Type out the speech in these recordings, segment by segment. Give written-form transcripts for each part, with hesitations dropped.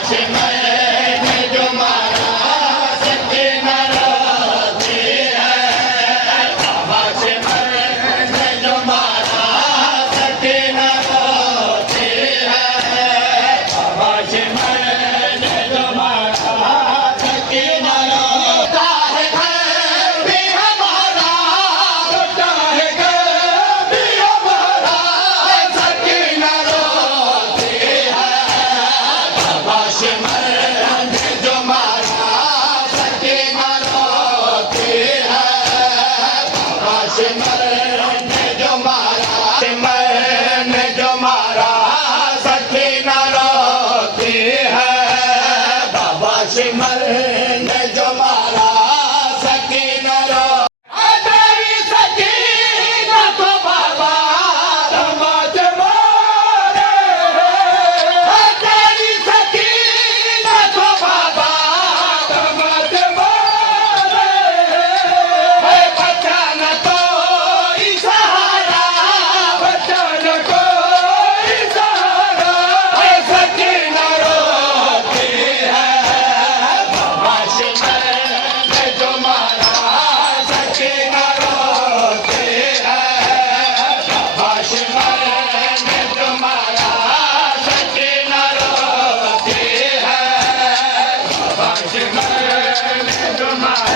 मैंने जो मारा सके न रोते हैं बाबा से मैंने जो मारा सके न रोते हैं बाबा से मैंने जो मारा सके न रोता है घर भी हमारा रोता है घर भी हमारा सके न रोते हैं बाबा से मैंने जो मारा सके न रोते हैं बाबा से मैंने जो मारा मैंने जो मारा सके न रोते हैं बाबा से मैंने जो मारा सके न रोते तेरी सकीना तो बाबा दमाद मारे तेरी सकीना तो बाबा दमाद मारे बचाना कोई सहारा बचाना कोई सहारा सकीना रोती है बाबा से मैंने जो मारा सकीना रोती है बाबा से मैंने जो मारा सकीना रोती है बाबा से मैंने जो मारा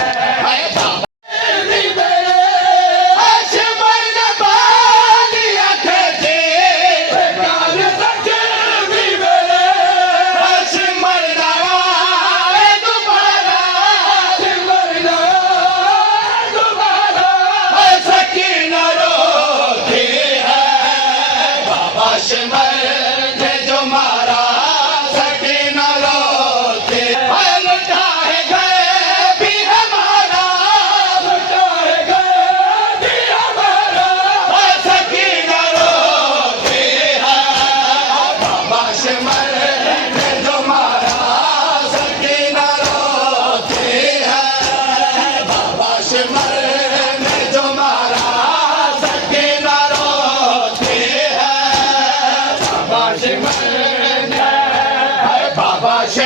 मैंने जो मारा सके न रोते लुटा है गए भी हमारा लुटा है गए भी हमारा सके न रोते हैं बाबा से मैंने जो मारा सके न रोते हैं बाबा से मैंने जो मारा सके न रोते हैं बाबा से मैंने बाबा से